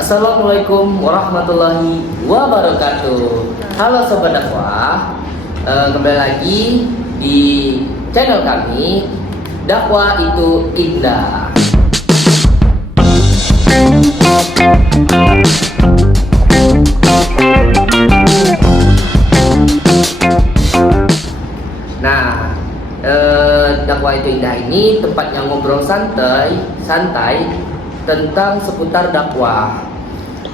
Assalamualaikum warahmatullahi wabarakatuh. Halo Sobat Dakwah, kembali lagi di channel kami, Dakwah itu Indah. Nah, Dakwah itu Indah ini tempatnya ngobrol santai tentang seputar dakwah.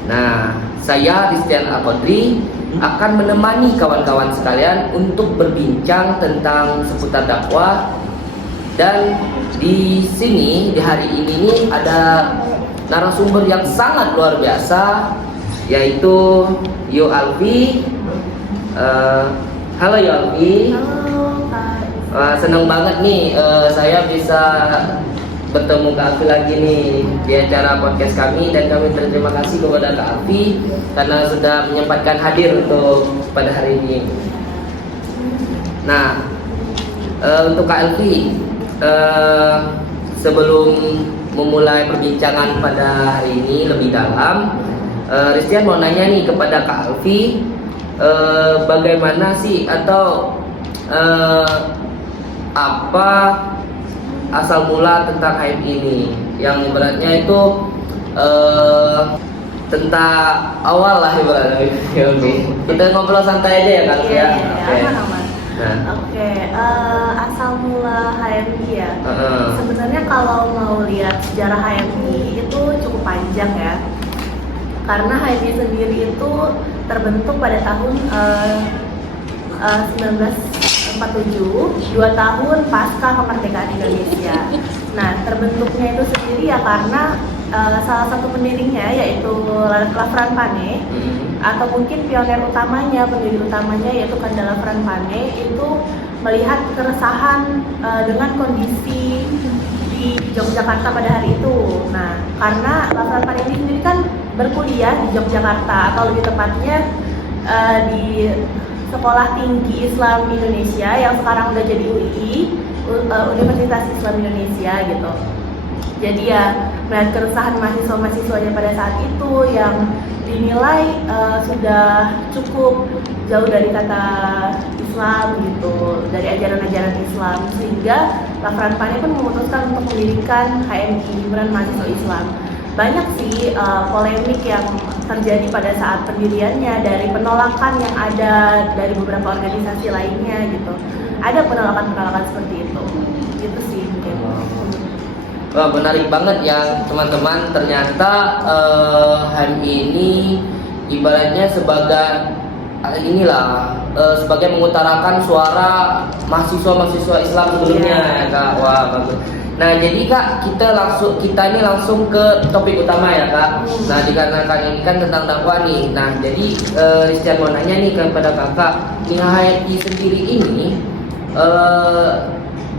Nah, saya Rizdian Al-Qadri akan menemani kawan-kawan sekalian untuk berbincang tentang seputar dakwah. Dan di sini di hari ini nih ada narasumber yang sangat luar biasa, yaitu Yo Alfi. Halo Yo Alfi. Halo Kak. Senang banget nih saya bisa bertemu Kak Alfi lagi nih di acara podcast kami, dan kami berterima kasih kepada Kak Alfi karena sudah menyempatkan hadir untuk pada hari ini. Nah, untuk Kak Alfi, sebelum memulai perbincangan pada hari ini lebih dalam, Rizdian mau nanya nih kepada Kak Alfi, bagaimana sih atau apa asal mula tentang HMI ini, yang ibaratnya itu tentang awal lah ibaratnya. Kita ngobrol santai aja ya Kak Alfi ya. Aman. Nah. Oke, asal mula HMI ya. Sebenarnya kalau mau lihat sejarah HMI itu cukup panjang ya. Karena HMI sendiri itu terbentuk pada tahun 1947, 2 tahun pasca kemerdekaan Indonesia. Nah, terbentuknya itu sendiri ya karena salah satu pendirinya yaitu Lafran Pane, atau mungkin pendiri utamanya yaitu Kandala Lafran Pane itu melihat keresahan dengan kondisi di Yogyakarta pada hari itu. Nah, karena Lafran Pane ini sendiri kan berkuliah di Yogyakarta, atau lebih tepatnya di Sekolah Tinggi Islam Indonesia yang sekarang udah jadi UI, Universitas Islam Indonesia gitu. Jadi ya melihat keresahan mahasiswa-mahasiswanya pada saat itu yang dinilai sudah cukup jauh dari kata Islam gitu, dari ajaran-ajaran Islam, sehingga Lafran Pane pun memutuskan untuk mendirikan HMI, Himpunan Mahasiswa Islam. Banyak sih polemik yang terjadi pada saat pendiriannya, dari penolakan yang ada dari beberapa organisasi lainnya gitu. Ada penolakan seperti itu. Gitu sih mungkin. Wah, menarik banget ya teman-teman. Ternyata HMI ini ibaratnya sebagai sebagai mengutarakan suara mahasiswa Islam sebelumnya ya Kak. Wah, bagus. Nah, jadi Kak, kita ini langsung ke topik utama ya Kak. Nah, dikarenakan ini kan tentang dakwah nih. Nah, jadi Rizdian mau nanya nih kepada Kakak, di HMI sendiri ini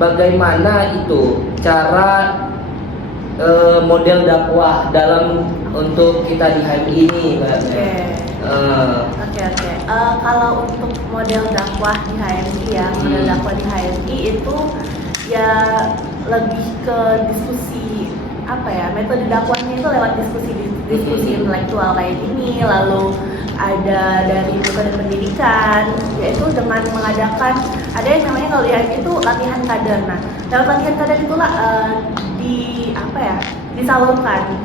bagaimana itu cara model dakwah dalam untuk kita di HMI ini Kak? Oke. Kalau untuk model dakwah di HMI ya, model dakwah di HMI itu ya lebih ke diskusi, metode dakwahnya itu lewat diskusi intelektual kayak gini. Lalu ada dari metode pendidikan, yaitu dengan mengadakan, ada yang namanya kalau di HMI itu latihan kader. Nah, dalam latihan kader itulah disalurkan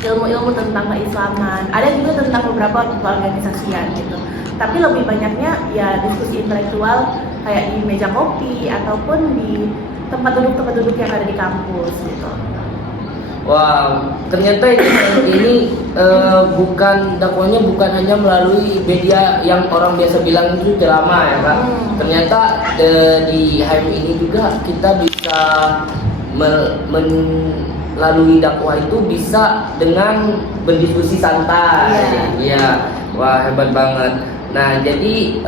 ilmu-ilmu tentang keislaman. Ada juga tentang beberapa organisasian gitu. Tapi lebih banyaknya ya diskusi intelektual kayak di meja kopi ataupun di tempat duduk yang ada di kampus gitu. Wah, ternyata ini dakwahnya bukan hanya melalui media yang orang biasa bilang itu ceramah ya Kak. Ternyata di HMI ini juga kita bisa melalui dakwah itu bisa dengan berdiskusi santai. Iya. Wah, hebat banget. Nah, jadi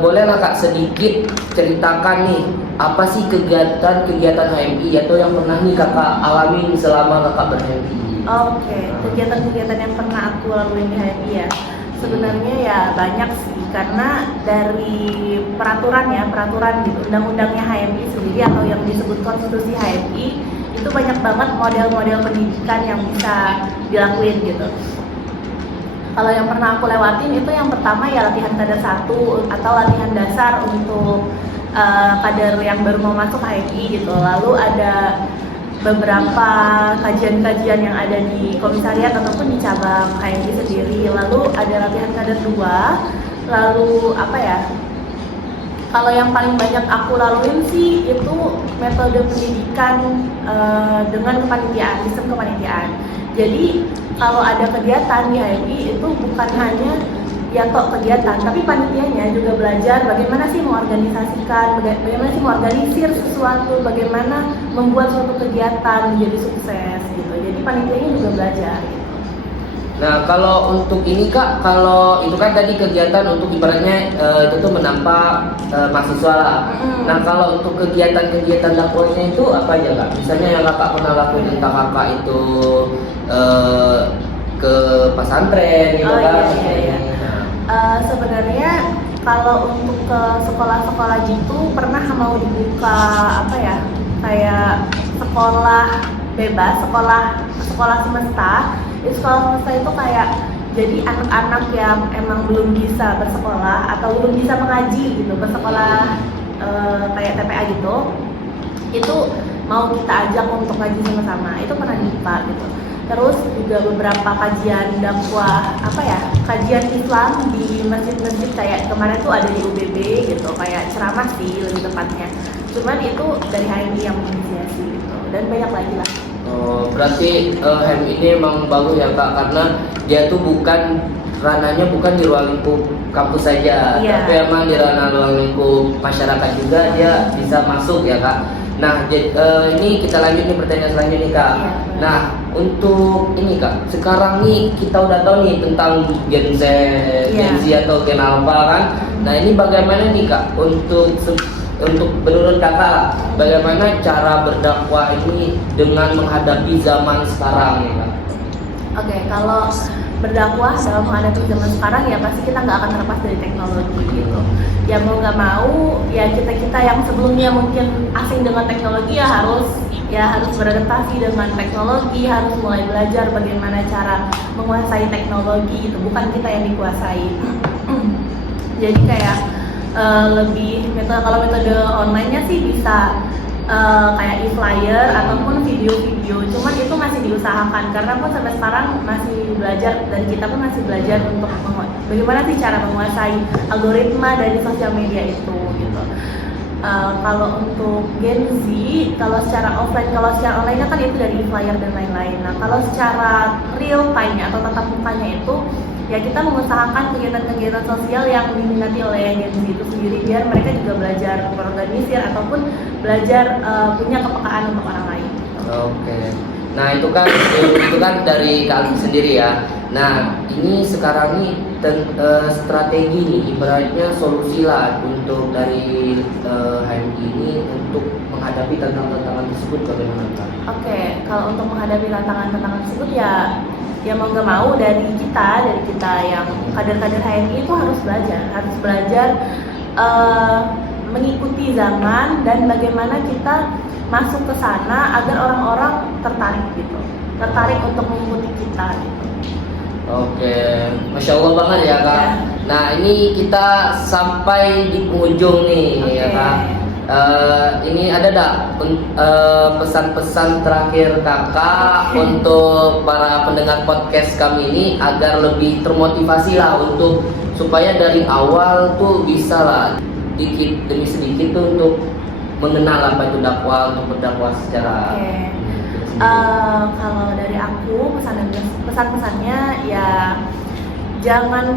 bolehlah Kak sedikit ceritakan nih, apa sih kegiatan HMI atau yang pernah nih Kakak alami selama Kakak ber-HMI? Oke, kegiatan-kegiatan yang pernah aku laluin di HMI ya, sebenarnya ya banyak sih, karena dari peraturan di undang-undangnya HMI sendiri atau yang disebut konstitusi HMI itu banyak banget model-model pendidikan yang bisa dilakuin gitu. Kalau yang pernah aku lewatin itu yang pertama ya latihan kader 1 atau latihan dasar untuk kader yang baru mau masuk HMI gitu. Lalu ada beberapa kajian-kajian yang ada di komisariat ataupun di cabang HMI sendiri. Lalu ada latihan kader 2. Lalu apa ya? Kalau yang paling banyak aku laluin sih itu metode pendidikan dengan kepanitiaan, sistem kepanitiaan. Jadi kalau ada kegiatan di HMI itu bukan hanya ya tok kegiatan, tapi panitianya juga belajar bagaimana sih mengorganisasikan, bagaimana sih mengorganisir sesuatu, bagaimana membuat suatu kegiatan menjadi sukses gitu. Jadi panitianya juga belajar. Nah, kalau untuk ini Kak, kalau itu kan tadi kegiatan untuk ibaratnya itu tuh menampak mahasiswa lah. Nah, kalau untuk kegiatan-kegiatan dakwahnya itu apa aja Kak? Misalnya yang Kakak pernah lakuin entah Kakak itu ke pesantren gitu kan? Iya. Sebenarnya kalau untuk ke sekolah-sekolah gitu pernah mau dibuka apa ya? Kayak sekolah bebas, sekolah semesta. Di sekolah semesta itu kayak jadi anak-anak yang emang belum bisa bersekolah atau belum bisa mengaji gitu, bersekolah kayak TPA gitu, itu mau kita ajak untuk ngaji sama-sama. Itu pernah dibuka gitu. Terus juga beberapa kajian dakwah apa ya, kajian Islam di masjid-masjid kayak kemarin tuh ada di UBB gitu, kayak ceramah sih lebih tepatnya. Cuman itu dari HMI yang menginisiasi gitu, dan banyak lagi lah. Oh, berarti HMI ini emang bagus ya Kak, karena dia tuh ranahnya bukan di ruang lingkup kampus saja, tapi emang di ranah ruang lingkup masyarakat juga dia bisa masuk ya Kak. Nah, ini kita lanjut nih pertanyaan selanjutnya nih Kak. Nah, untuk ini Kak, sekarang nih kita udah tahu nih tentang Gen Z, Gen Z atau Gen Alpha kan. Nah, ini bagaimana nih Kak untuk menurut Kakak bagaimana cara berdakwah ini dengan menghadapi zaman sekarang ya Kak? Oke, kalau berdakwah dalam menghadapi zaman sekarang ya pasti kita nggak akan terlepas dari teknologi gitu. Ya mau nggak mau ya kita yang sebelumnya mungkin asing dengan teknologi ya harus beradaptasi dengan teknologi, harus mulai belajar bagaimana cara menguasai teknologi itu, bukan kita yang dikuasai. Jadi kayak kalau metode online-nya sih bisa kayak e-flyer ataupun video-video, cuman itu masih diusahakan karena pun sampai sekarang masih belajar dan kita pun masih belajar untuk bagaimana sih cara menguasai algoritma dari sosial media itu gitu. Kalau untuk Gen Z, kalau secara offline, kalau secara online kan itu dari e-flyer dan lain-lain. Nah, kalau secara real time-nya atau tatap mukanya itu ya kita mengusahakan kegiatan-kegiatan sosial yang diminati oleh Gen Z itu sendiri biar mereka juga belajar berorganisir ataupun belajar punya kepekaan untuk orang lain. Oke. Nah, itu kan dari Kak Alfi sendiri ya. Nah, ini sekarang nih strategi nih ibaratnya solusi lah untuk dari HMI ini untuk menghadapi tantangan-tantangan tersebut bagaimana Kak? Oke, kalau untuk menghadapi tantangan-tantangan tersebut ya mau nggak mau dari kita yang kader-kader HMI itu harus belajar mengikuti zaman dan bagaimana kita masuk ke sana agar orang-orang tertarik untuk mengikuti kita gitu. Oke, Masya Allah banget ya Kak. Nah, ini kita sampai di penghujung nih ya Kak. Ini ada pesan-pesan terakhir Kakak untuk para pendengar podcast kami ini agar lebih termotivasi lah untuk supaya dari awal tuh bisa lah sedikit demi sedikit tuh untuk mengenal apa itu dakwah, untuk berdakwah secara kalau dari aku pesan-pesannya ya jangan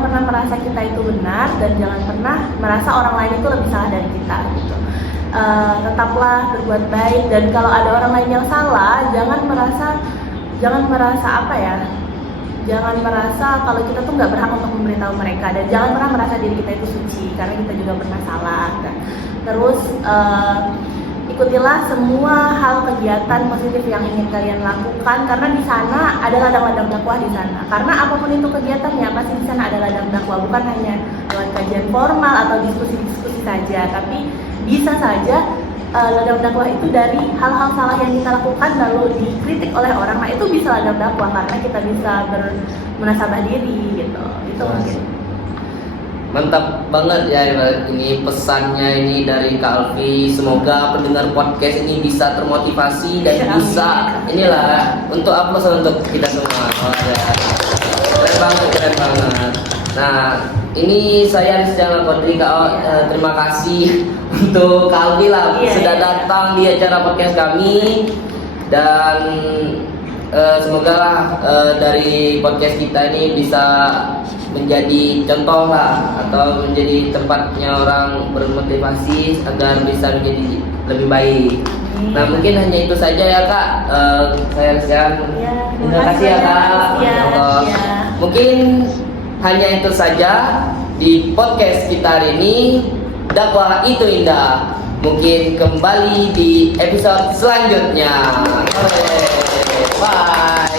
pernah merasa kita itu benar dan jangan pernah merasa orang lain itu lebih salah dari kita gitu. Tetaplah berbuat baik dan kalau ada orang lain yang salah jangan merasa apa ya, jangan merasa kalau kita tuh nggak berhak untuk memberitahu mereka dan jangan pernah merasa diri kita itu suci karena kita juga pernah salah kan. Terus ikutilah semua hal kegiatan positif yang ingin kalian lakukan karena di sana ada ladang-ladang dakwah di sana. Karena apapun itu kegiatannya pasti di sana ada ladang dakwah, bukan hanya lewat kajian formal atau diskusi-diskusi saja, tapi bisa saja ladang dakwah itu dari hal-hal salah yang kita lakukan lalu dikritik oleh orang. Nah itu bisa ladang dakwah karena kita bisa bermunasabah diri gitu. Itu mungkin. Mantap banget ya ini pesannya ini dari Kak Alfi. Semoga pendengar podcast ini bisa termotivasi dan Ya, bisa inilah untuk upload untuk kita semua. Oh, ya. Keren banget, keren banget. Nah, ini saya Rizal Kodri terima kasih untuk Kak Alfi lah sudah datang di acara podcast kami dan semoga dari podcast kita ini bisa menjadi contoh lah atau menjadi tempatnya orang bermotivasi agar bisa menjadi lebih baik. Nah mungkin hanya itu saja ya Kak. Saya sekian. Terima kasih ya Kak. Mungkin hanya itu saja di podcast kita hari ini. Dakwah itu indah. Mungkin kembali di episode selanjutnya. Bye.